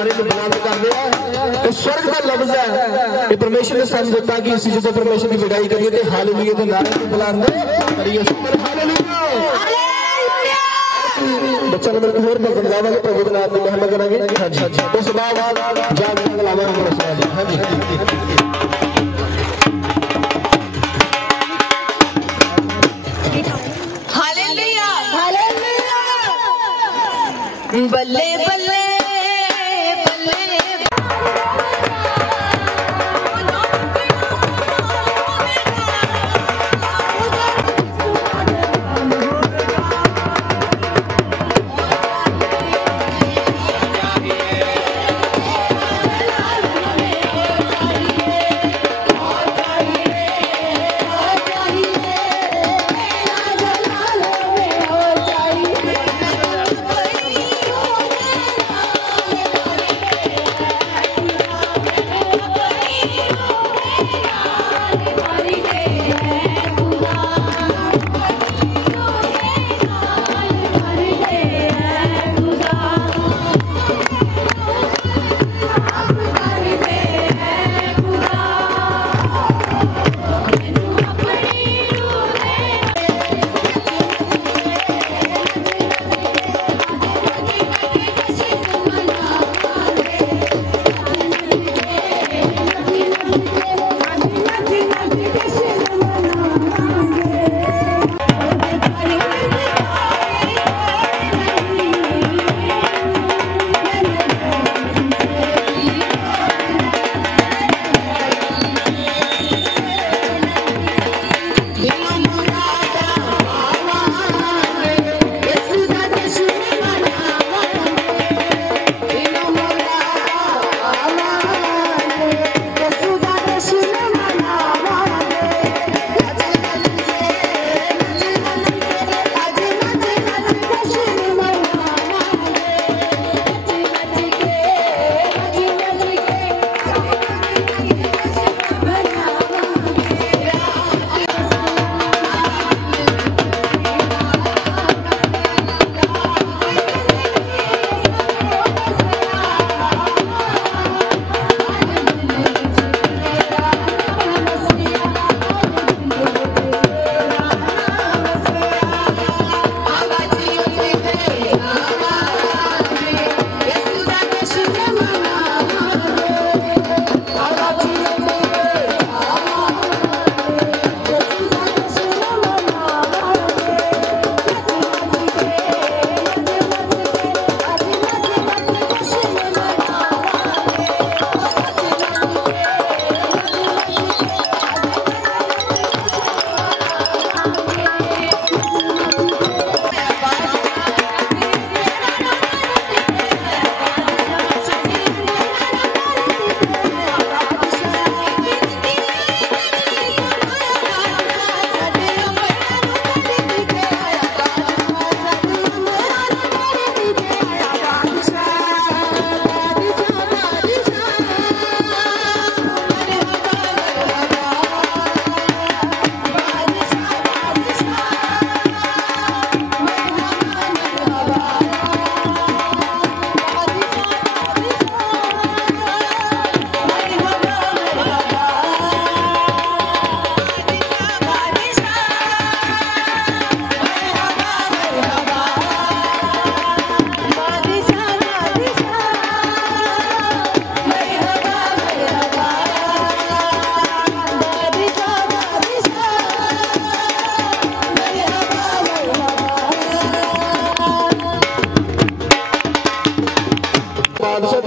नारे को बुलंद करते हैं तो स्वर्ग का लफ्ज है ये परमेश्वर ने सानू दिता कि इसी जो परमेश्वर की विदाई करिए तो हालेलुया के नारे को बुलंद करिए हालेलुया बच्चा नंबर की होर भजन गावांगे प्रभु के नाम की महिमा करांगे। हां जी उस बाद जाग गलावा हमारा सुना। हां जी हालेलुया हालेलुया बल्ले बल्ले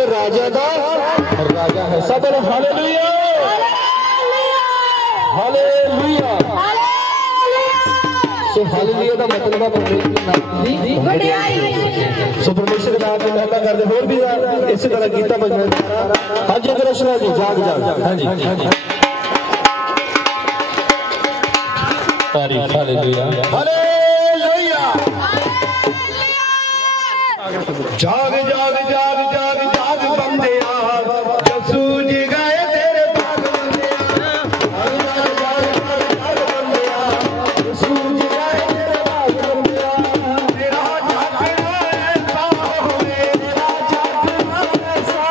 राजा दा राजा है सब हालेलुया हालेलुया सो हालेलुया का मतलब है परमेश्वर के नाम की महिमा करते होर भी इसी तरह गीता बजना हां जी कृष्णा जी जाग जाग हां जी तारीफ हालेलुया हालेलुया जाग जाग जाग जाग जाग बंदिया यसू जी गए तेरे पास बंदिया जाग जाग जाग जाग बंदिया यसू जी गए तेरे पास बंदिया तेरा जागना ऐसा होवे तेरा जागना ऐसा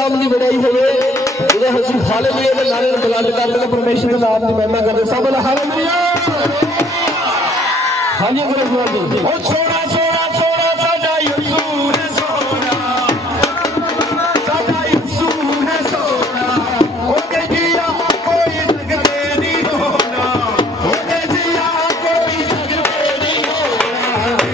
नाम की बढ़ाई होवे इधर हसी हालेलुया के नारे बुलंद करते हैं परमेश्वर के नाम की महिमा करते सब हालेलुया। हाँ जी गुरु जी ओ सोना सोना सोना साडा यीशु है सोना साडा यीशु है सोना ओके जिया कोई लगते नहीं होना ओके जिया कोई लगते नहीं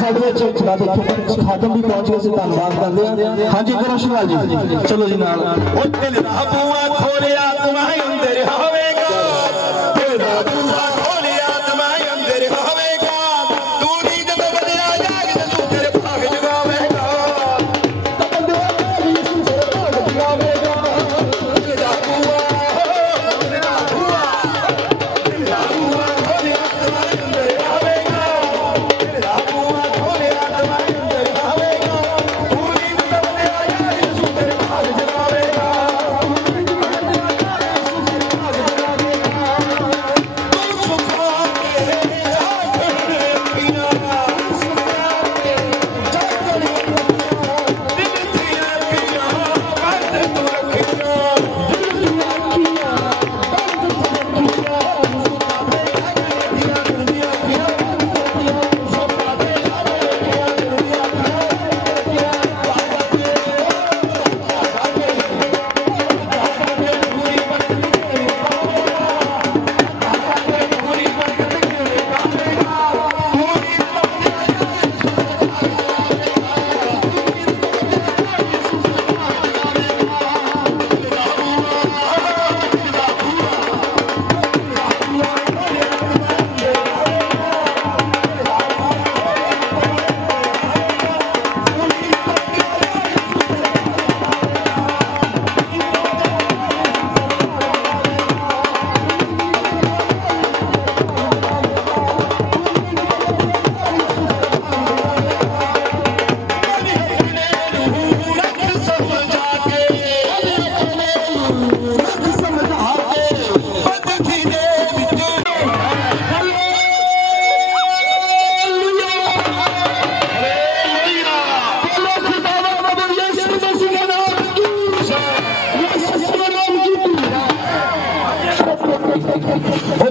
साढ़े चला देखो खातम भी पहुंच गए, धन्यवाद करते हैं। हाँ जी करो शुरुआत जी, चलो जी नाल दिल दा बूआ खोलिया तुम्हारे अंदर होवेगा, दिल दा बूआ खोलिया तुम्हारे अंदर होवेगा, तू नी जब बदला जाग ते तू तेरे भाग जगावेगा,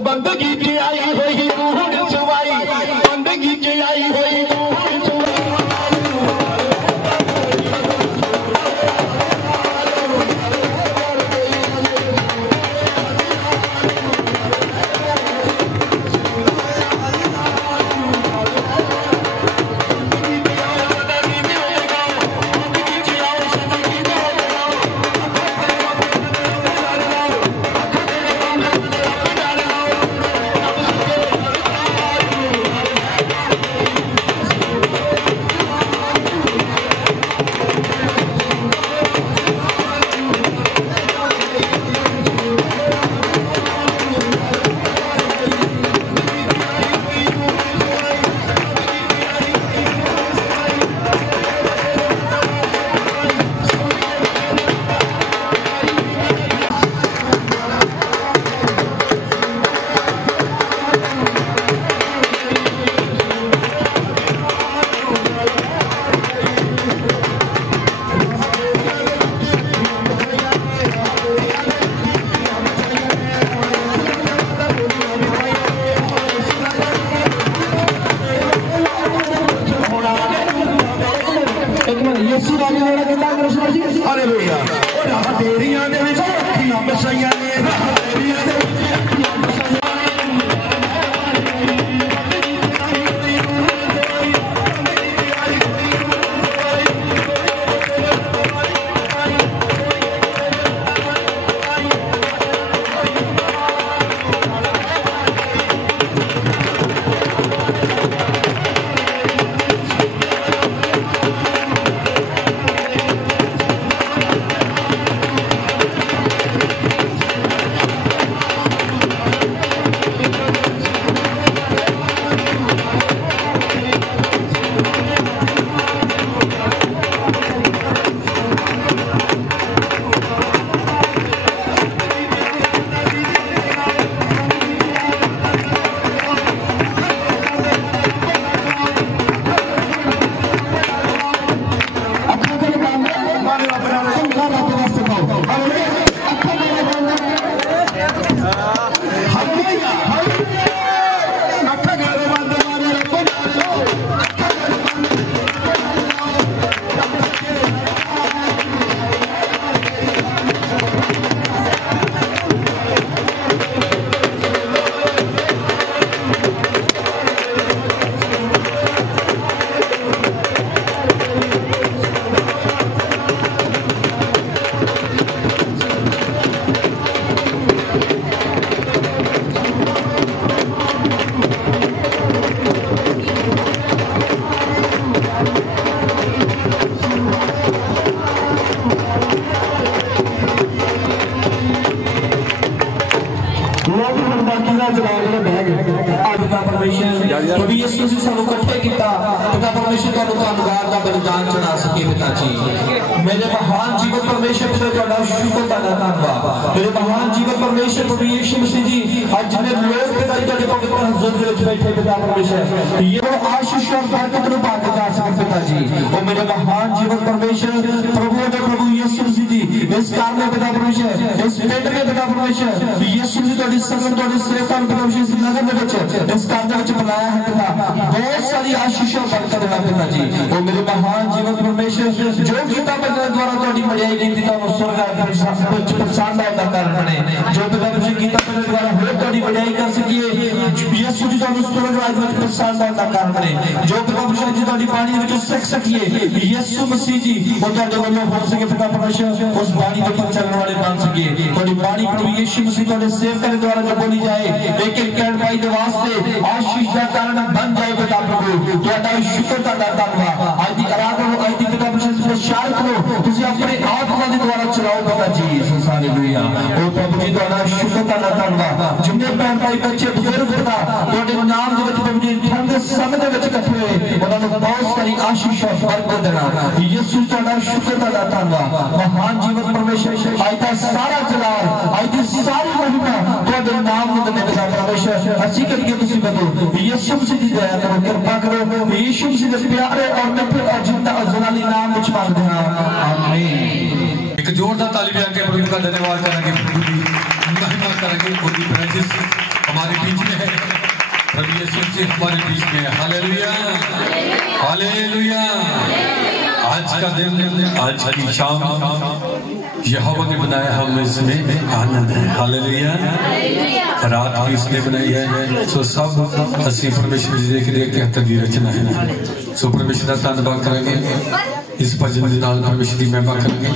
बंदगी की आई हुई रूह चुवाई, बंदगी की आई हुई हालेलुया। राह तेरियां दे विच अखियां बसाइयां ने, राह तेरियां दे विच अखियां बसाइयां प्रभु यीशु मसीह सानू इकट्ठे किया पिता परमेश्वर तुहानू धन्नवाद दा बलिदान चढ़ा सके पिता जी। मेरे महान जीवन परमेश्वर पिता तुहाडा शुक्र तुहाडा धन्नवाद। मेरे महान जीवन परमेश्वर प्रभु यीशु मसीह जी आज जिन्ने लोग पिता जी तुहाडे पवित्र हज़ूर दे विच बैठे पिता परमेश्वर ये आशीष और बरकत नू पा के जा सके पिता जी। ओ मेरे महान जीवन परमेश्वर प्रभु यीशु मसीह जी इस कारण पिता परमेश्वर इस पेट में पिता परमेश्वर यीशु मसीह तुहाडी संगत तुहाडी सेवा पिता परमेश्वर इस नगर में विच इस कारण में बुलाया है पिता बहुत सारी आशीष और बरकत है पिता जी। ओ मेरे महान जीवन परमेश्वर जो गीता मेरे द्वारा तुहाडी बढ़ाई गई पिता वो स्वर्ग पसंद का कारण बने जो पिता परमेश्वर गीता मेरे द्वारा हो तुहाडी बढ़ाई कर सकिए यीशु जी तुहानू स्वर्ग राज में पसंद का कारण बने जो पिता परमेश्वर जी तुहाडी बाणी विच सीख सकिए यीशु मसीह जी वो तुहाडे वल्लों हो सके पिता परमेश्वर उस बाणी के ऊपर चलने वाले बन सके तुहाडी बाणी प्रभु यीशु मसीह तुहाडे सेवक के द्वारा जो बोली जाए एक एक कैंड भाई के वास्ते आशीष का कारण बन जाए पिता प्रभु तुहाडा शुक्र तुहाडा धन्नवाद। आज दी आराधना आज दी पिता परमेश्वर प्रचार करो तुसी अपने आत्मा के द्वारा चलाओ पिता जी हालेलुया। ओ प्रभु जी तुहाडा शुक्र तुहाडा धन्नवाद। जिन्ने भैन भाई बच्चे बुजुर्ग पिता तुहाडे नाम दे विच प्रभु जी ठंड दे समय दे विच इकट्ठे होए उन्हां नूं बहुत सारी आशीष और बरकत देना यीशु तुहाडा शुक्र तुहाडा धन्नवाद। महान जीवन परमेश्वर आज दा सारा जलाल आज दी सारी महिमा तुहाडे नाम दे विच पिता परमेश्वर ਅਸੀਂ करके तुसी बदलो यीशु मसीह की दया करो कृपा करो यीशु मसीह के प्यारे और मिठे और जिंदा और जलाली नाम विच मांगते हैं आमीन। एक जोरदार ताली बजा के प्रभु का धन्यवाद करेंगे प्रभु की महिमा करेंगे खुदी प्रेजेंस हमारे बीच में है प्रभु यीशु मसीह हमारे बीच में है हालेलुया हालेलुया। आज का दिन आज की शाम यहोवा ने बनाया हम इसमें आनंद है हालेलुया। रात भी इसने बनाई है सो सब हसी परमेश्वर जी देख देख के हत्या की रचना है सो परमेश्वर का धन्यवाद करेंगे इस भजन के नाल परमेश्वर की महिमा करेंगे।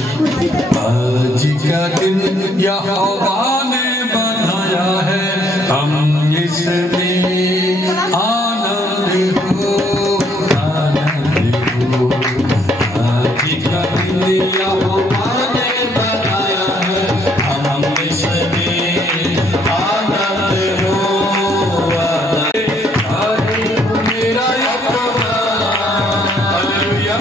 आज का दिन यहोवा ने बनाया है हम इसमें आनंद हो आनंद हो। आज का दिन यहोवा ने बनाया है हम इसमें आनंद हो मेरा यहोवा हालेलुया।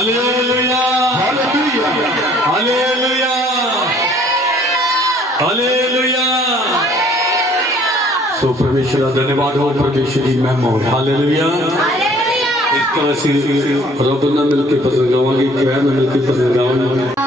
Hallelujah hallelujah hallelujah. सो परमेश्वर का धन्यवाद हो, परमेश्वर की महिमा हो। हालेलुया। इस तरह से रब ना मिलके पसंद गावांगे, क्या ना मिलके पसंद गावांगे।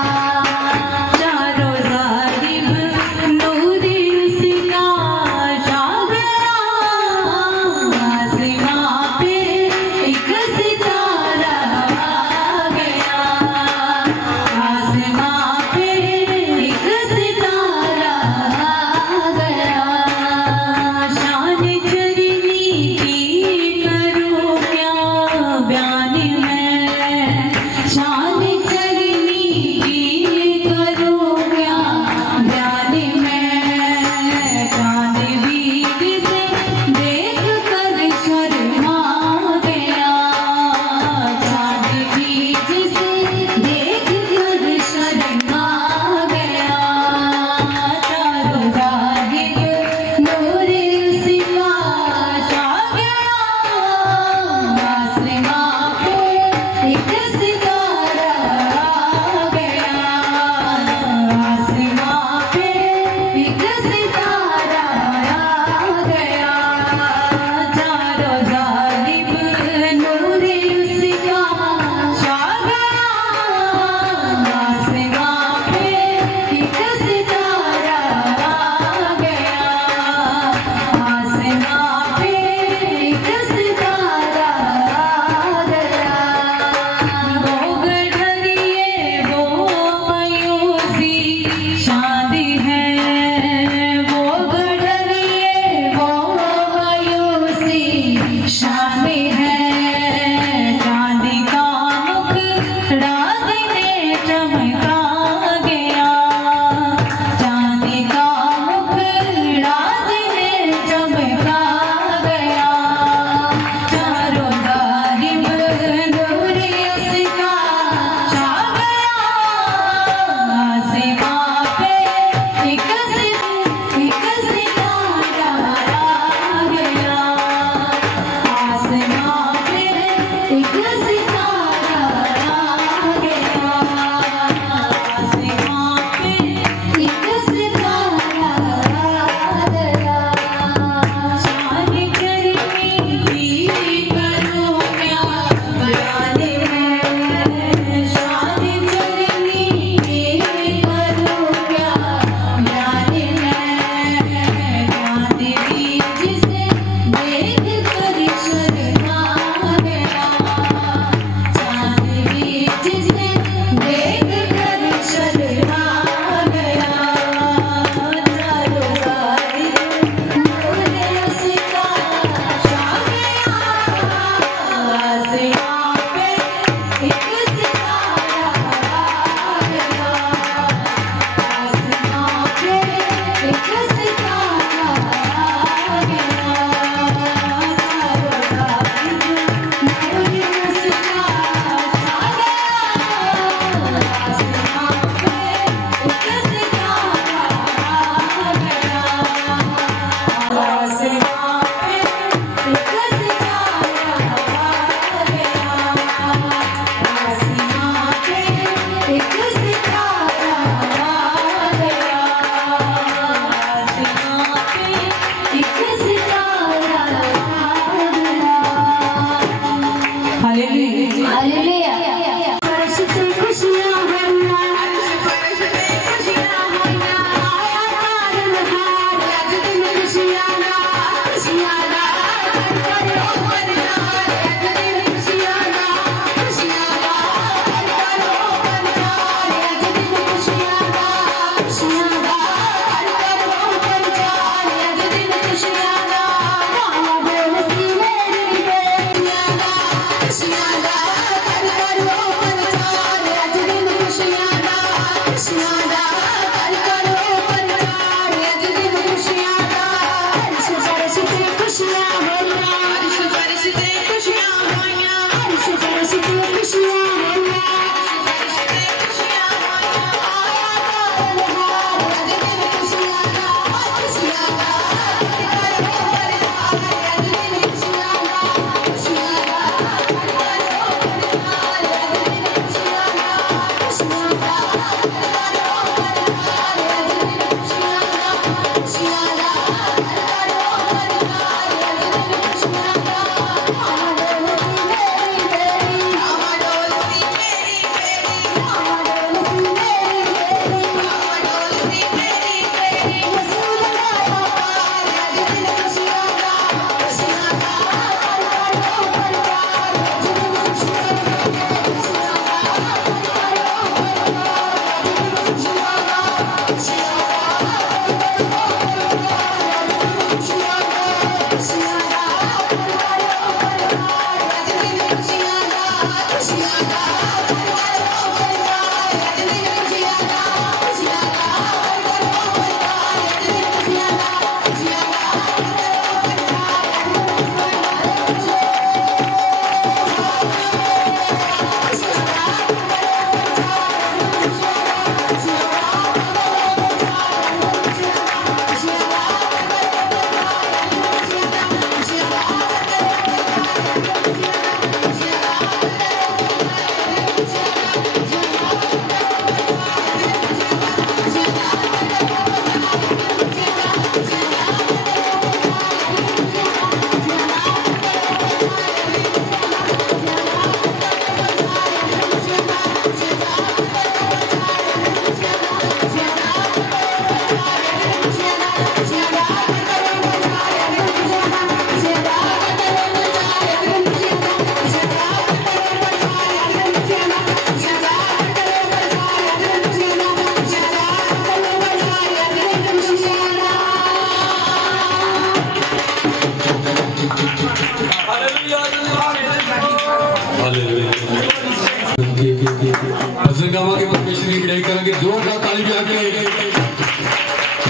भजन गावांगे परमेश्वर की बड़ाई करेंगे जोरदार ताली बजा के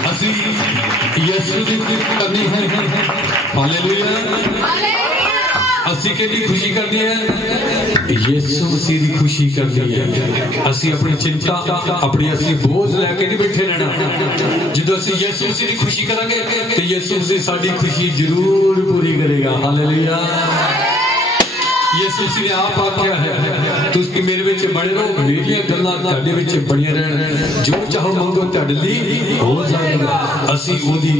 असि यीशु की करनी है हालेलुया असि के लिए खुशी करनी है यीशु मसीह की खुशी करनी है असि अपनी चिंता अपनी असि बोझ लेके नहीं बैठे रहना जो असि यीशु मसीह की खुशी करेंगे तो यीशु मसीह साडी खुशी जरूर पूरी करेगा हालेलुया यीशु मसीह ने आप आख्या है तुसी मेरे विच बने रहो मेरी गल्लां तुहाडे विच बणियां रहन जो चाहो मंगो तुहाडे लई हो जाएगा असि ओदी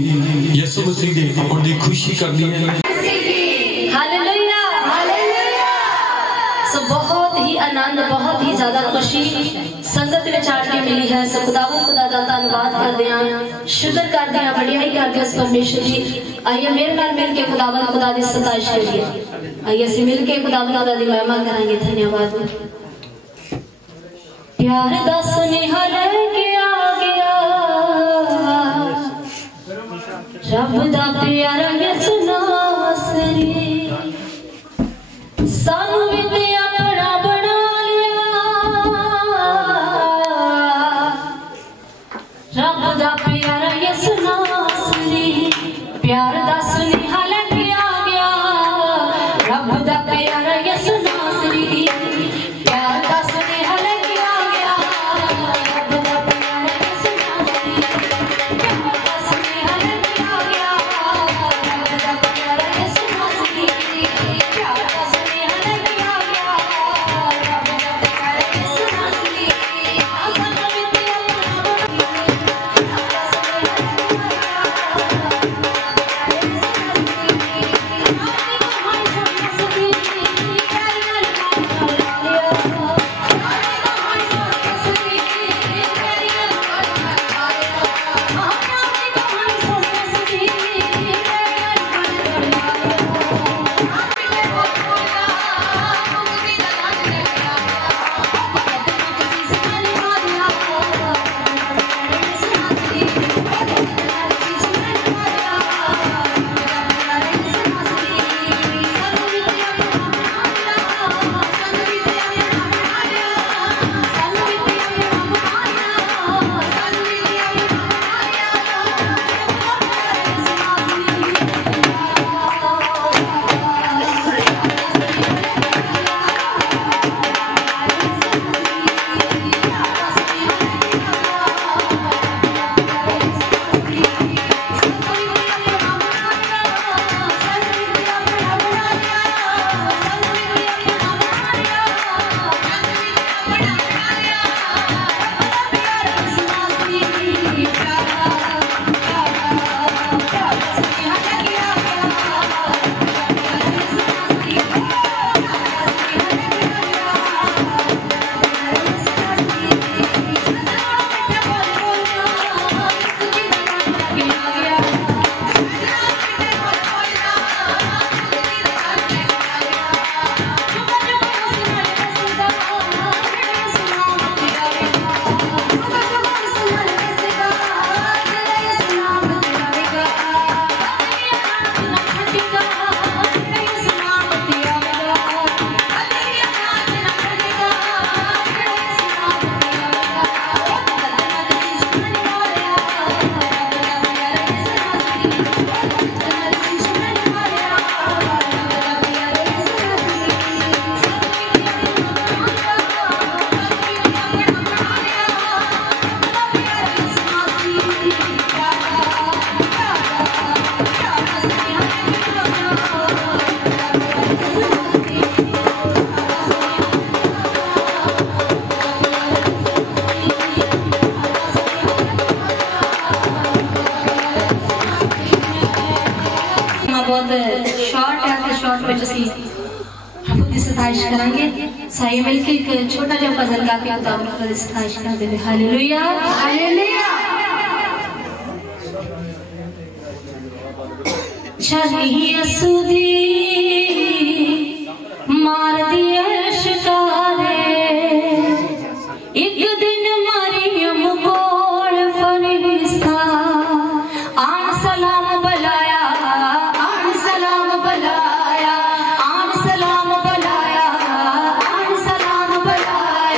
यीशु मसीह दी ओदी खुशी करनी है हालेलुया हालेलुया। सो बहुत ही आनंद बहुत ही ज्यादा खुशी संगत में आड़ के मिली है। सो खुदा दा धन्यवाद करते हैं शुक्र करते हैं बढ़ियाई करते हैं परमेश्वर जी। आइए मेरे नाल मिल के खुदा दी सताइश करिए। आइए असीं मिल के खुदा दी महिमा करांगे। धन्यवाद। प्यार दा सुनेहा लेके आ गया रब दा प्यारा यीशु नासरी सानू भी ते अपना बना लिया रब दा प्यारा यीशु नासरी प्यार दा सुनेहा लेके आ गया रब दा प्यारा यीशु नासरी प्यार दा सुनेहा लेके आ गया रब दा प्यारा यीशु नासरी प्यार दा सुनेहा लेके आ गया रब दा प्यारा यीशु नासरी प्यार दा सुनेहा लेके आ गया रब दा प्यारा यीशु नासरी आसन में ते अपना साई मिलके एक छोटा जो भजन गा के खुदा की सताइश करते हुए हालेलुया हालेलुया। चाहिए सुधी मार दिए शिकारे एक दिन मरियम बोल फरिश्ता आन सलाम बुलाया आन सलाम बुलाया आन सलाम बुलाया आन सलाम बुलाया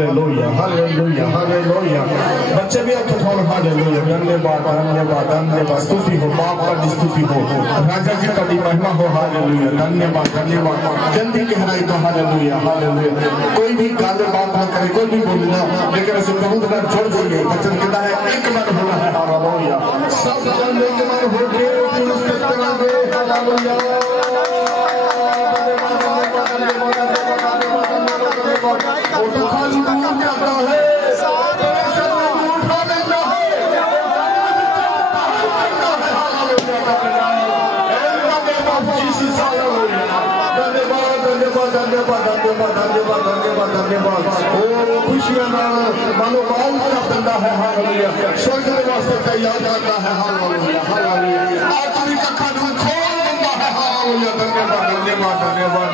हालेलुया हालेलुया हालेलुया। बच्चे भी हाथ उठाओ हालेलुया। धन्यवाद धन्यवाद धन्यवाद। स्तुति हो बाप का स्तुति हो राजा जी का महिमा हो हालेलुया। धन्यवाद धन्यवाद। जल्दी गहराई तो हालेलुया हालेलुया। कोई भी गाले बात ना करे कोई भी बोलना लेकिन ऐसे प्रभु के नाम छोड़ देंगे। वचन कहता है एक मन होना है हालेलुया। सब जन एक मन हो गए हालेलुया। तो खाली दूर जाता है खुशियां मानो माल का बंदा है हालेलुया। स्वर्ग के वास्ते तैयार करता है हालेलुया हालेलुया। आत्मिक कानून खोल देता है हालेलुया। धन्यवाद धन्यवाद धन्यवाद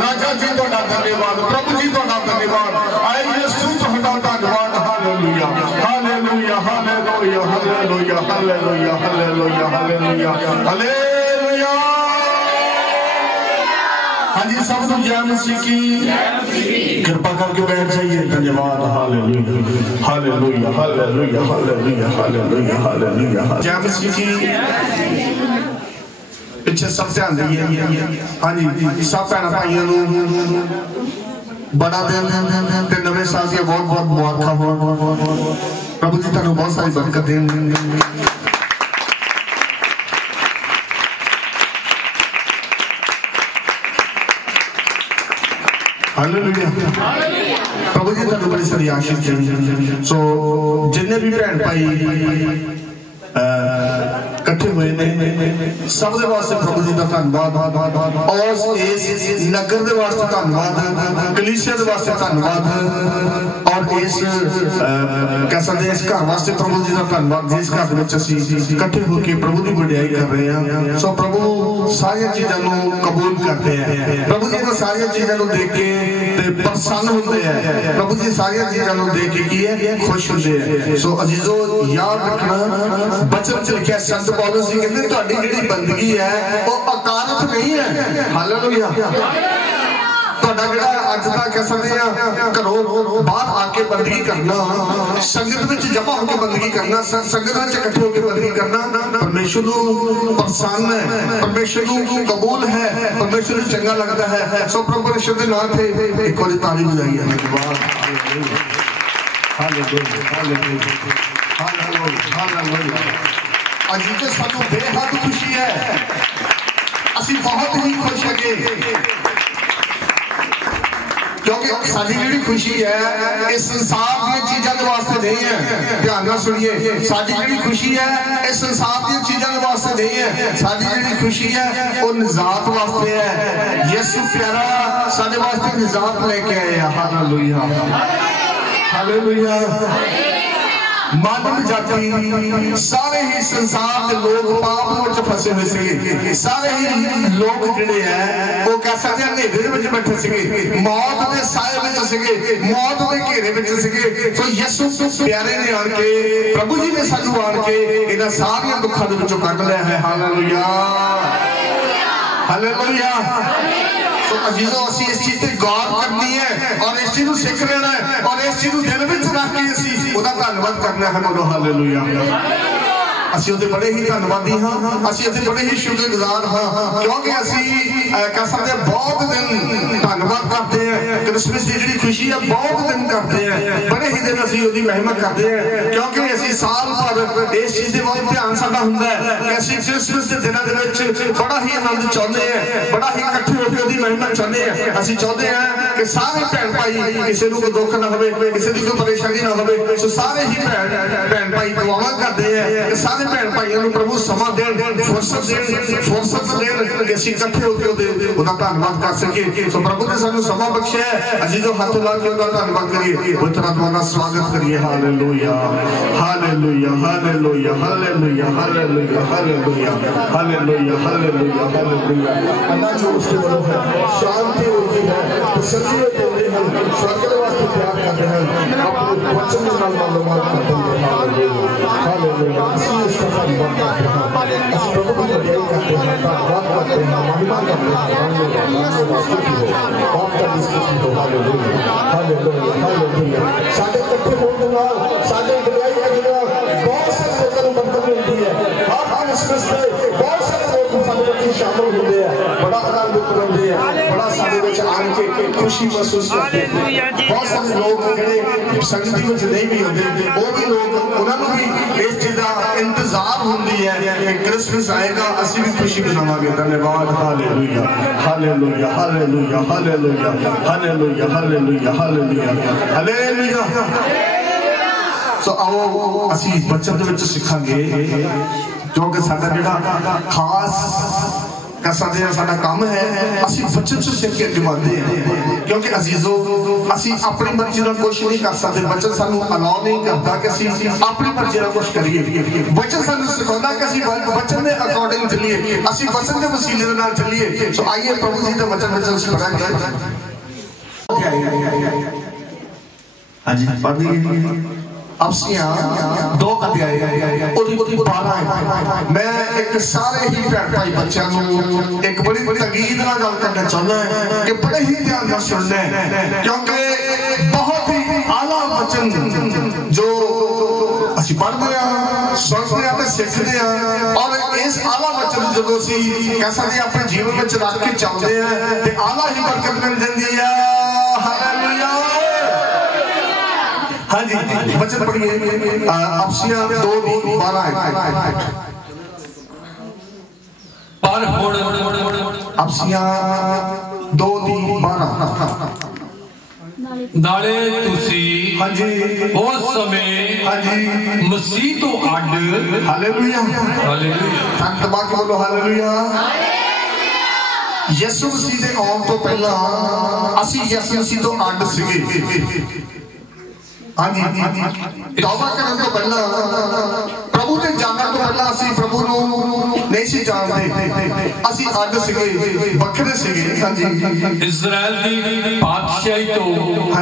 राजा जी का धन्यवाद प्रभु जी का धन्यवाद आए यीशु का धन्यवाद hallelujah hallelujah hallelujah hallelujah hallelujah hallelujah hallelujah hallelujah. हाँ जी सब लोग जय मसीह की कृपा करके बैठ जाइए। धन्यवाद hallelujah hallelujah hallelujah hallelujah hallelujah hallelujah. जय मसीह की पिछे सब ध्यान दिए। हाँ जी सब भैन भाइयों बड़ा दिन ते नवे साल की बहुत बहुत मुबारक हो। प्रभु जी तुहानू बहुत सारी बरकत देन। हालेलुया प्रभु जी तुहानू बड़ी सारी आशीष देन। सो जिन्ने भी भैन भाई इकट्ठे हुए ने सब दे वास्ते प्रभु जी का धन्यवाद और इस नगर दे वास्ते धन्यवाद कलीसिया दे वास्ते धन्यवाद और इस कह सकते इस घर वास्ते प्रभु जी का धन्यवाद जिस घर में असीं इकट्ठे होकर प्रभु की वडियाई कर रहे हैं। सो प्रभु सारी चीज़ों कबूल करते हैं। प्रभु जी को सारी चीज़ों देख के प्रसन्न होते हैं। प्रभु जी सारी चीज़ों देख के की है खुश होते हैं। सो अजीजो याद रखना बचन च लिखा संत पौलुस जी कहते तुहाडी जिहड़ी बंदगी है वो अकारथ नहीं है। हालेलुया तुहाडा जिहड़ा अज दा कह सकते हैं घरों बाहर आके बंदगी करना संगत विच जमा होकर बंदगी करना संगत विच इकट्ठे होकर बंदगी करना परमेश्वर नूं पसंद है परमेश्वर नूं कबूल है परमेश्वर नूं चंगा लगता है। सो प्रभु परमेश्वर दे नाम ते एक बार ताली बजाइए। Hallelujah hallelujah hallelujah hallelujah. अज तो सानू बेहद खुशी है। असी बहुत ही खुश है क्योंकि साडी जिहड़ी खुशी है इस संसार दी चीज़ां दे वास्ते नहीं है। ध्यान नाल सुनिए साडी जिहड़ी खुशी है इस संसार दी चीज़ां दे वास्ते नहीं है। साडी जिहड़ी खुशी है वो निजात वास्ते है। यीशु प्यारा साडे वास्ते निजात लेके आया। Hallelujah hallelujah. मानव जाति सारे ही संसार के लोग पाप में फंसे हुए थे। सारे ही लोग जिहड़े हैं वो कह सकते हैं अंधेरे में बैठे थे मौत के साए में थे मौत के घेरे में थे। तो यीशु प्यारे ने आके प्रभु जी ने सानू आके इन्हां सारे दुखों के विचों कढ लिया है। Hallelujah hallelujah. तो अजीजों असी इस चीज पे गौर करनी है और इस चीज को सीख लेना है और इस चीज को दिल में रख के असी उसका धन्यवाद करना है। बोलो हालेलुया। ਅਸੀਂ ਉਹਦੇ ਬੜੇ ਹੀ ਧੰਨਵਾਦੀ ਹਾਂ। ਅਸੀਂ ਉਹਦੇ ਬੜੇ ਹੀ ਸ਼ੁਕਰਗੁਜ਼ਾਰ ਹਾਂ ਕਿਉਂਕਿ ਅਸੀਂ कह सकते हैं बहुत दिन धन्यवाद करते हैं। क्रिसमस की जी खुशी है बहुत दिन करते हैं बड़े ही दिन असं उसकी महिमा करते हैं क्योंकि असं साल भर इस चीज़ के बहुत ध्यान साडा हुंदा है कि असं क्रिसमस के दिनों के बड़ा ही आनंद चाहते हैं बड़ा ही इकट्ठे होकर उसकी महिमा चाहते हैं। असं चाहते हैं कि सारे भैन भाई किसी को कोई दुख ना हो किसी की कोई परेशानी ना हो। सो सारे ही भैन भाई दुआवां करते हैं कि सारे भैन भाइयों को प्रभु समा देन फुर्सत देन कि असं इकट्ठे होकर ਉਹਦਾ ਧੰਨਵਾਦ ਕਰ ਸਕੇ। ਸੋ ਪ੍ਰਭੂ ਨੇ ਸਾਨੂੰ ਸਮਾਂ ਬਖਸ਼ਿਆ ਹੈ। ਅਸੀਂ ਜੋ ਹੱਥ ਲਾ ਕੇ ਉਹਦਾ ਧੰਨਵਾਦ ਕਰੀਏ ਪਵਿੱਤਰ ਆਤਮਾ ਦਾ ਸਵਾਗਤ ਕਰੀਏ। Hallelujah hallelujah hallelujah hallelujah hallelujah hallelujah hallelujah hallelujah hallelujah. ਅੱਲਾ ਜੋ ਉਸके ਵੱਲੋਂ ਹੈ शांति होती है तसल्ली देते हैं स्वर्ग के वास्ते प्यार करते हैं अपने वचन के नाल मालूमात करते हैं। Hallelujah hallelujah. ਅਸੀਂ ਇਸ ਦਾ ਧੰਨਵਾਦ ਕਰਦੇ ਹਾਂ। ਅਸੀਂ ਪ੍ਰਭੂ ਦੀ ਵਡਿਆਈ ਕਰਦੇ ਹਾਂ ਧੰਨਵਾਦ ਕਰਦੇ ਹਾਂ महिमा करते हैं। साडे इकट्ठे होने के नाल साडे गवाही है जिन्ना बहुत सारे लोगों को बरकत मिलती है। हर क्रिसमस पे बहुत सारे लोग साडे विच शामिल होंदे हैं, बड़ा आनंद करते हैं, बड़ा साडे विच आन के खुशी महसूस करते हैं। बहुत सारे लोग जिहड़े संगति विच नहीं भी होंदे वो भी लोग उन्हां नूं भी इस चीज़ दा इंतजार होंदी है कि क्रिसमस आएगा असीं भी खुशी मनावांगे। धन्यवाद। Hallelujah hallelujah hallelujah hallelujah hallelujah hallelujah hallelujah hallelujah. सो आओ असीं बचन दे विच सिखांगे क्योंकि साडा जिहड़ा खास साडा काम है असीं बचन च सीख के अगे बढ़दे हैं। क्योंकि अजीजो असीं अपनी मर्जी नाल कुछ नहीं कर सकते। बचन सानूं अलाउ नहीं करता कि असीं अपनी मर्जी नाल कुछ करिए। बचन सानूं सिखाउंदा कि असीं बचन दे अकॉर्डिंग चलिए, असीं बचन दे वसीले दे नाल चलिए। सो आइए प्रभु जी दे वचन विच असीं पढ़ांगे। हां जी पढ़िए अफसियां 2 अध्याय ओदी 12 है। मैं एक सारे ही भैन भाई बच्चों नूं एक बड़ी तकीद नाल गल करना चाहुंदा है कि बड़े ही ध्यान नाल सुनना है क्योंकि बहुत ही आला वचन जो असीं पढ़दे आ सुनदे आ ते सिखदे आ और इस आला वचन जदों असीं कह सकदे अपने जीवन विच रख के चलदे आ ते आला ही बरकत मिल जांदी आ। हालेलुया। हाँ जी वचन पढ़िए अफसियां 2:12 पर हुण अफसियां 2:12 नाले तुसी हाँ जी उस समय हाँ जी मसीह तो अड हालेलुया हालेलुया संत बाकी बोलो हालेलुया। यसु मसीह दे आउण तो पहला असीं यसु मसीह तो अड सीगे। हाँ जी तौबा करने तो पहला प्रभु के जानने तो पहला असीं प्रभु नूं नहीं सी जानते, असीं अड सीगे बखरे सीगे। हाँ जी इजराइल दी बादशाही तो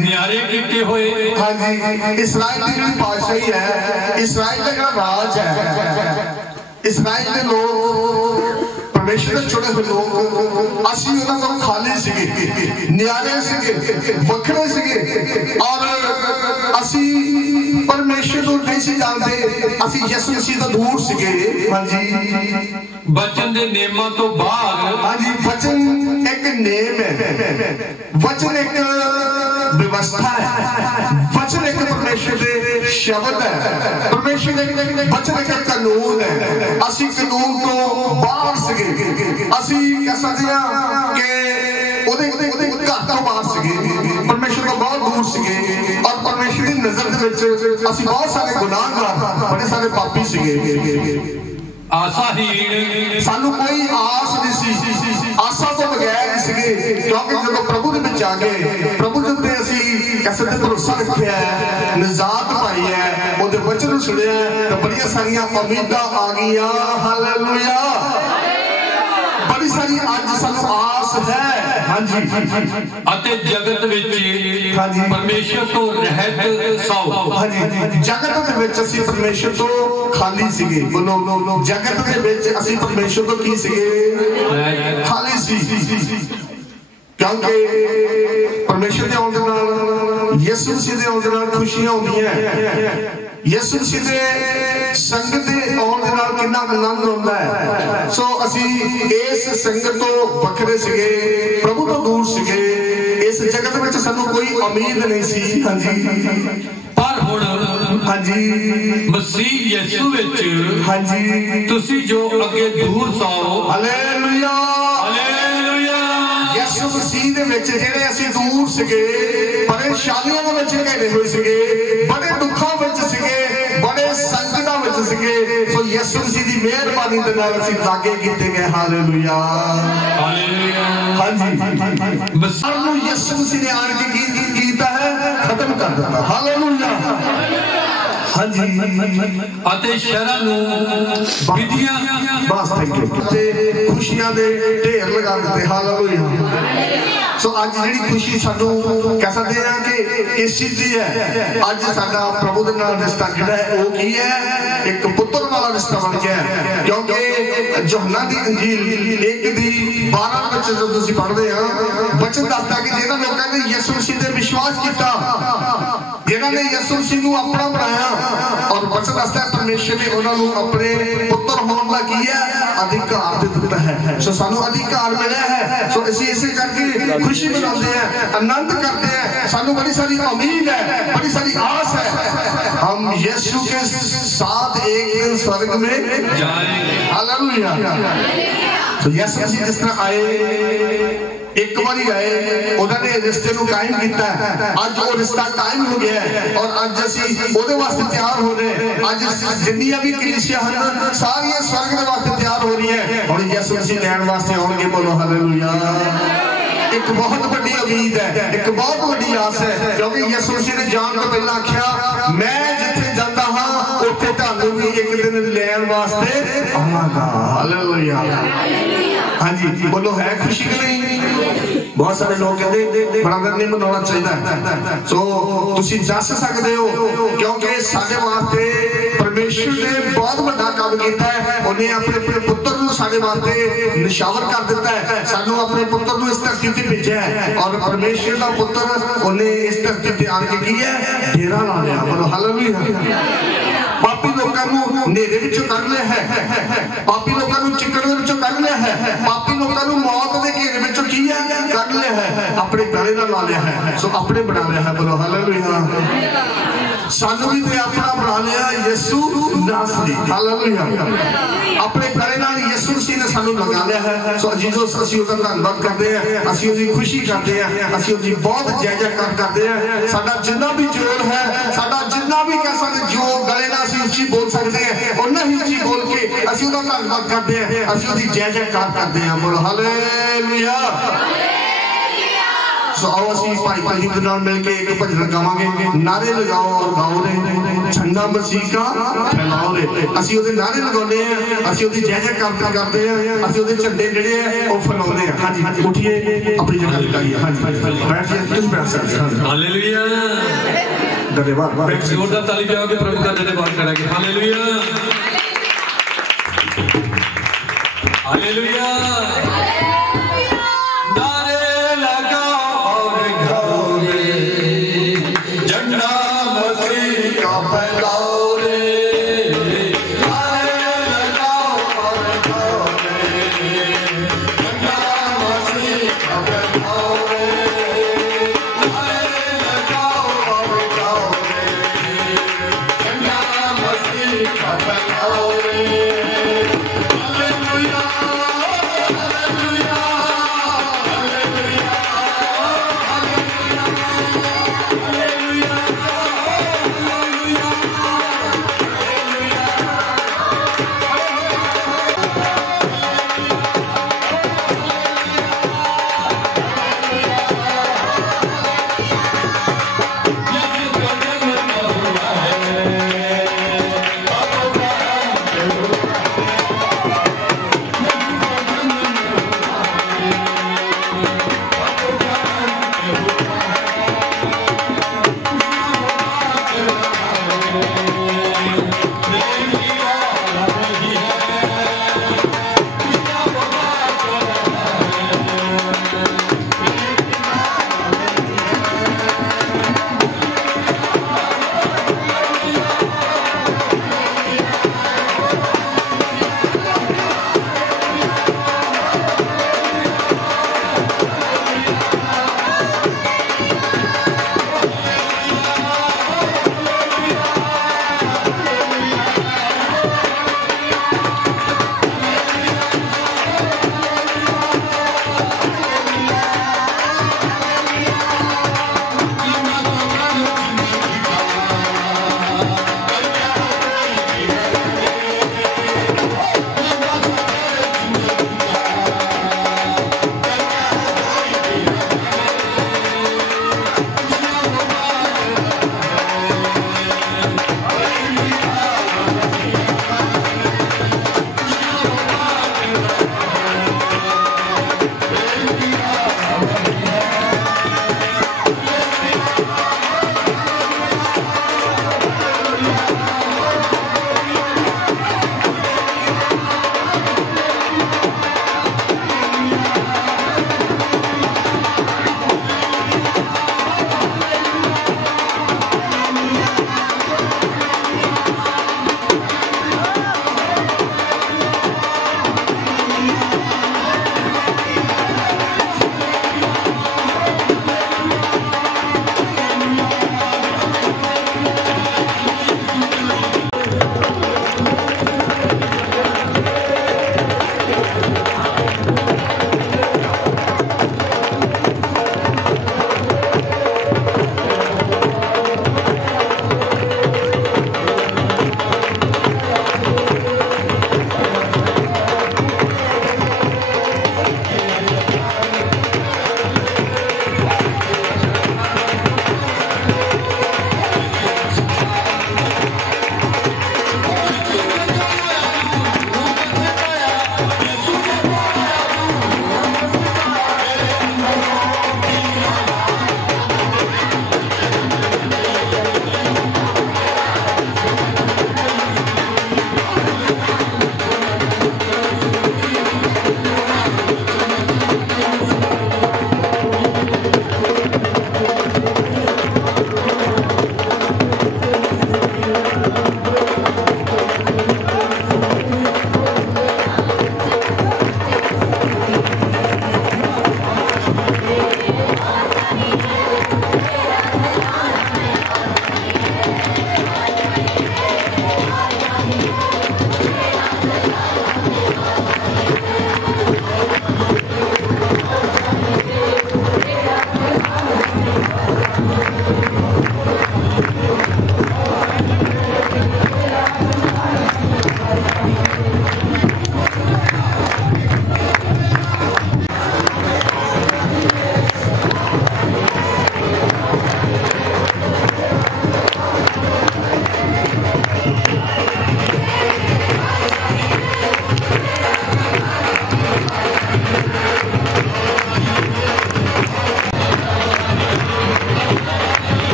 न्यारे कीते होए। हाँ जी इस्राइल दी जिहड़ी बादशाही है, इस्राइल दा जिहड़ा राज है, इस्राइल दे लोग परमेश्वर दे चुने हुए लोग असीं उन्हां तों खाली सीगे, न्यारे सीगे, वखरे सीगे और असीं परमेश्वर को नहीं सी जानते, असीं यसु मसीह तो दूर सीगे। हाँ जी वचन दे नियमां तो बाहर। हाँ जी वचन एक नेम है, वचन एक व्यवस्था है, वचन एक परमेश्वर दे शब्द है, परमेश्वर दे वचन एक कानून है। असीं कानून तो बाहर सीगे, असीं कह सकदे हां कि ओदे घर तो बाहर सीगे, परमेश्वर तो बहुत दूर सीगे और परमेश्वर की नजर दे विच असीं बहुत सारे गुनाहगार बड़े सारे पापी सीगे। आशाहीन सानू कोई आस नहीं सी, आशा तो बगैर सीगे क्योंकि जब प्रभु दे विच आ गए, प्रभु दे उत्ते असीं कैसे ते भरोसा रखिया है, निजात पाई है, ओदे वचन सुनिया ते बड़ियां सारियां उम्मीदां आ गईयां। हालेलुया बड़ी सारी आज सानू आस है। हाँ जी अते जगत विच परमेश्वर तो रहत सौ। हाँ जी जगत दे विच असीं परमेश्वर तो खाली सीगे। बोलो जगत दे विच असीं परमेश्वर तो की सीगे खाली सी क्योंकि परमेश्वर दे आउण दे नाल यसु मसीह दे आउण दे नाल खुशियां होंदियां, यसु मसीह दे संगत दे आउण दे नाल कितना आनंद होंदा है। सो असीं इस संगत तो वखरे सीगे, प्रभु तो दूर सीगे, इस जगत विच सानू कोई उम्मीद नहीं सी। हाँ जी पर हुण हाँ जी मसीह यसु विच हाँ जी तुसी जो अगे दूर सौ। हालेलुया हालेलुया यसु मसीह दे विच जिहड़े असीं दूर सीगे, परेशानियां दे विच घिरे होए सीगे, बड़े दुखां विच सीगे, बड़े संकटां विच सीगे, सो यसु मसीह दी मेहरबानी दे नाल असीं लागे कीते गए। हालेलुया हालेलुया हाँ जी मसीह नूं यसु मसीह ने आण के की कीता है, खत्म कर दित्ता। हालेलुया हाँ जी अते शरण नूं विधियां बस थैंक यू खुशियां दे ढेर लगा दित्ते। हालेलुया सो अज जी खुशी सानू कह सकते हैं कि इस चीज की है, अज साडा प्रभु दे नाल रिश्ता जिहड़ा है वो की है, एक पुत्र वाला रिश्ता बन गया है। क्योंकि यूहन्ना दी इंजील 1:12 ਵਿੱਚ ਜਦੋਂ ਤੁਸੀਂ ਪੜ੍ਹਦੇ ਆ वचन दसदा कि जिन्हां लोकां ने यीशु मसीह ते विश्वास किया, जिन्हां ने यीशु मसीह नूं अपना बनाया, और वचन दसदा परमेश्वर ने उन्हां नूं अपने पुत्र होण दा की है अधिकार दिता है। सो सानू अधिकार मिला है। सो ਅਸੀਂ ਇਸੇ करके खुशी मनाते हैं, आनंद करते हैं, सानू बड़ी सारी उम्मीद है, बड़ी सारी आस है, हम यीशु के साथ एक दिन स्वर्ग में जाएंगे। हालेलुया। तो यीशु मसीह जिस तरह आए, एक बारी गए, उन्होंने रिश्ते को कायम किया, अज वो रिश्ता कायम हो गया है, और अज असीं ओहदे वास्ते तैयार हो रहे हैं। अज जिन्नियां भी कलीसियां हन सारियां स्वर्ग दे वास्ते तैयार हो रही है, और यीशु मसीह लैण वास्ते आउणगे। बोलो हालेलुया। एक बहुत बड़ी उम्मीद है, एक बहुत बड़ी आस है, क्योंकि यीशु मसीह ने जान तो पहला आख्या मैं जिथे जाता हां उत्थे तुहानू भी एक दिन लैण वास्ते आवांगा। हालेलुया। हाँ जी, बोलो है खुशी कि नहीं? बहुत सारे लोग कहते ब्रदर ने मनाना चाहिए। सो तुसी दस सकते हो, क्योंकि साडे वास्ते परमेश्वर ने बहुत बड़ा काम किया है। उन्हें अपने पुत्र नूं साडे वास्ते निशावर कर दिता है, सानू अपने पुत्र नूं इस धरती ते भेजा है, और परमेश्वर का पुत्र उन्हें इस धरती ते आके की है डेरा ला लिया। बोलो हालेलुया। पापी लोगों को नेरे विचों कढ लिया है, पापी लोगों को चिकन विचों कढ लिया है, पापी लोगों को मौत के घेरे विचों की है कढ लिया है, अपने गले नाल ला लिया है। सो अपने बना लिया है। बोलो हालेलुया। सानू भी ते अपना बना लिया यीशु नासरी। हालेलुया। अपने गले नाल यीशु मसीह ने सानू लगा लिया है। सो अजीजो असीं उसदा धन्नवाद करते हैं, असीं उसदी खुशी करते हैं, असीं उसदी बहुत जय जयकार करते हैं। साडा जिन्ना भी जोर है, साडा जिन्ना भी कह सकते जो गले नाल असीं उच्ची बोल सकते हैं, उन्ना ही उच्ची बोल के असीं उसदा धन्नवाद करते हैं, असीं उसदी जय जयकार करते हैं। बोलो हालेलुया। सो आओ असीं भाई भाई के नाल मिल के एक भजन गावांगे, नारे लगाओ और गाओ रे झंडा मसीह का फैलाओ रे। असीं ओदे नारे लगाउने हैं, असीं ओदी जय जयकार करते हैं, असीं ओदे झंडे जिहड़े हैं ओ फैलाउने हैं। हां जी, उठिए अपनी जगह पे जाइए। हां जी, बैठ जाइए, तुम बैठ सकते हैं। हालेलुया। धन्यवाद। एक जोरदार ताली बजाओगे, प्रभु का धन्यवाद करेंगे। हालेलुया। हालेलुया। Hallelujah.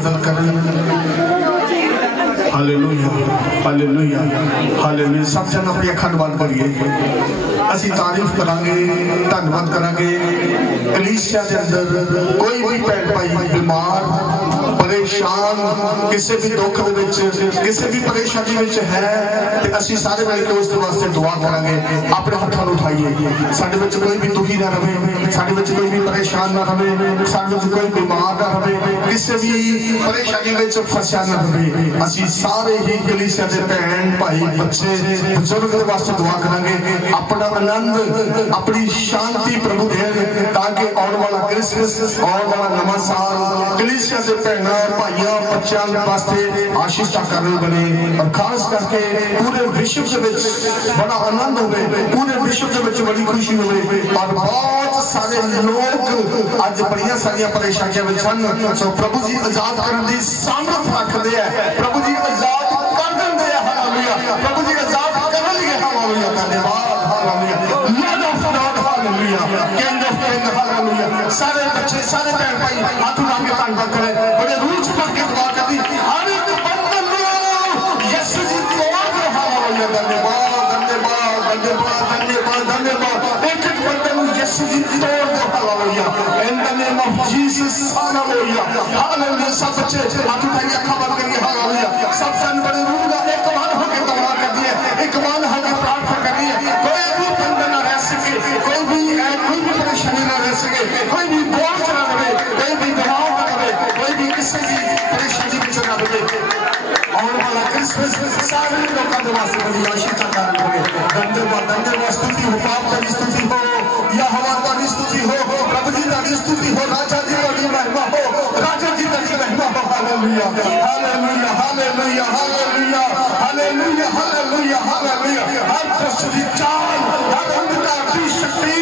नाज़िल करें। Hallelujah hallelujah hallelujah. सब जन अपनी अखां बंद करिए, असी तारीफ करांगे, धन्यवाद करांगे। कलीसिया के अंदर कोई भी भैन भाई बीमार परेशान किसी भी दुख किसी भी परेशानी है तो असी सारे मिल के उसके वास्ते दुआ करांगे। अपने हाथों उठाइए, साडे विच कोई भी दुखी ना रहे, साडे विच कोई भी परेशान ना रहे, साडे विच कोई बीमार ना रहे, किसी भी परेशानी में फंसा ना रहे। असी सारे ही कलीसिया के भैन भाई बच्चे बुजुर्ग के वास्ते दुआ करांगे। अपना आनंद अपनी शांति प्रभु दे, ताकि आने वाला क्रिसमस आने वाला नवा साल कलीसिया के भैनों भाइयों बच्चों वास्ते आशीष का कारण बने, और खास करके पूरे विश्व के बड़ा आनंद हो, पूरे विश्व के बड़ी खुशी हो। और बहुत सारे लोग अज बड़िया सारिया परेशानियां में सन, सो प्रभु जी आजाद करने की सामर्थ रखते हैं। प्रभु जी आजाद कर देंगे। हालेलुया। प्रभु जी आजाद करने लगे। हालेलुया। धन्यवाद। Hallelujah. Lord of Lord. Hallelujah. King of king. Hallelujah. सारे बच्चे सारे भैन भाई हाथ उठा के धन्यवाद करें, बड़े रूच पढ़ के दुआ करती हर एक बंधन यीशु जी तोड़ दो। हालेलुया। धन्यवाद धन्यवाद धन्यवाद धन्यवाद धन्यवाद। एक एक बंधन यीशु जी तोड़ दो। Hallelujah. In the name of Jesus. Hallelujah. Hallelujah. सब बच्चे हाथ उठाइए, अखां बंद करिए। हालेलुया। सब जन बड़े रूह का एक मन होकर दुआ कर दिए, एक मन होकर प्रार्थना करिए। कोई भी बंधन ना रह सके, कोई भी परेशानी ना रह सके, कोई भी बोझ ना रहे, कोई भी दबाव ना रहे, कोई भी किसी भी परेशानी में ना रहे। आने वाला क्रिसमस सारे लोगों के वास्ते बड़ी आशीष का कारण बने। धन्यवाद धन्यवाद। स्तुति हो, पाप का स्तुति हो, या हवा का स्तुति हो, प्रभु जी का स्तुति हो, राजा जी का महिमा हो, राजा जी का महिमा हो। Hallelujah hallelujah hallelujah hallelujah hallelujah hallelujah hallelujah. हर दुष्ट की चाल, हर अंधकार की शक्ति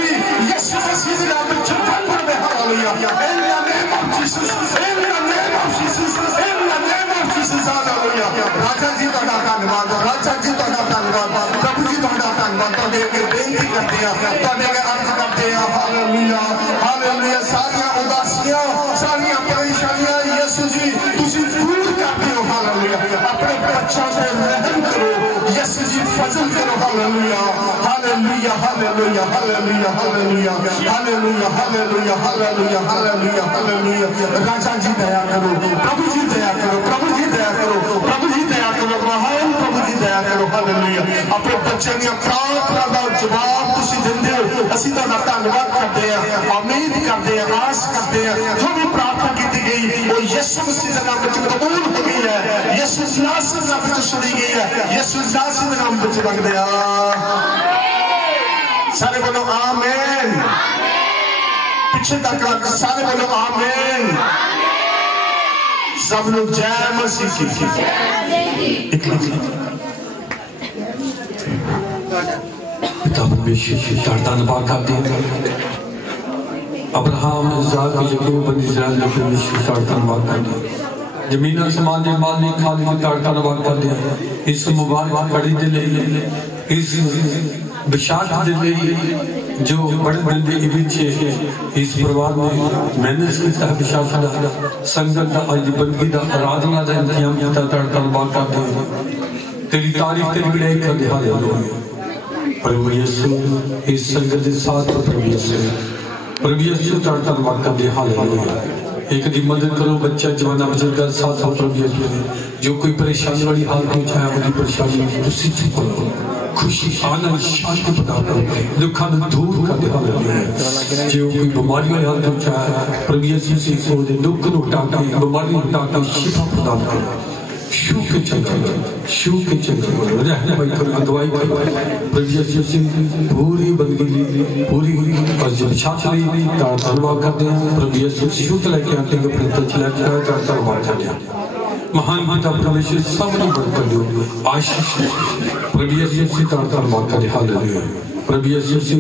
यीशु मसीह के नाम में छुपाई पड़े। Hallelujah. In the name of Jesus, in the name of Jesus, in the name of Jesus। Hallelujah. राजा जी का धन्यवाद, राजा जी का धन्यवाद, प्रभु जी का धन्यवाद। तुहाडे अगे बेनती करते हैं, तुहाडे अगे अर्ज करते हैं। Hallelujah hallelujah. सारियां उदासियां, सारियां परेशानियां यीशु जी तुसी दूर करते हो। हालेलुया। अपने बच्चों पे रहम करो यीशु जी, फजल करो। Hallelujah hallelujah hallelujah hallelujah hallelujah hallelujah hallelujah hallelujah hallelujah hallelujah. राजा जी दया करो, प्रभु जी दया करो, प्रभु जी दया करो, प्रभु जी दया करो, महान प्रभु जी दया करो। हालेलुया। अपने बच्चों की प्रार्थना का जवाब तुसी दिंदे हो, असीं तुहाडा धन्यवाद करते हैं, उम्मीद करते हैं, आस करते हैं। जो भी प्रार्थना की गई वो यीशु मसीह के नाम में कबूल हो गई है, यीशु नासरी के नाम में सुनी गई है, यीशु नासरी के नाम में मंग दिया। सारे बोलो आमीन। पीछे तक सारे बोलो आमीन। सब लोग जय मसीह की। पिता परमेश्वर की धन्यवाद करते हैं। अब्राहम इज़हाक याकूब बनी इस्राएल ने परमेश्वर का धन्यवाद करते हैं। जमीन आसमान के मालिक खालिक का धन्यवाद करते हैं। इस मुबारक घड़ी के लिए, इस विशाल के लिए जो बड़े बड़े पीछे इस परिवार में मेहनत किया, विशाल संगत का आज बंदगी का आराधना का इंतजाम किया, धन्यवाद करते हैं। तेरी तारीफ तेरी बड़ाई करते हैं। प्रभु यीशु इस संगत के साथ प्रभु यीशु धन्यवाद करते हैं। हालेलुया। एक दी मदद करो, बच्चा जवाना बुजुर्ग साथ प्रभु यीशु जो कोई परेशानी वाली हालत में चाहे वो परेशानी तुसी चुप करो, खुशी आनंद शांति प्रदान करो, दुखा दूर कर दे। हालेलुया। जो कोई बीमारी वाली हालत में चाहे प्रभु यीशु से दुख को हटा के, बीमारी को हटा के शिफा प्रदान करो। शू के चलते रहने भाई थोड़ी दवाई प्रभु यीशु से पूरी बंदगी पूरी और जब छाछली धन्यवाद करते हैं। प्रभु यीशु शुद्ध लेके आते हैं, धन्यवाद करते हैं। महान पिता परमेश्वर सबने बढ़कर दो आशीष प्रभु यीशु से धन्यवाद करते। हालेलुया। प्रभु यीशु से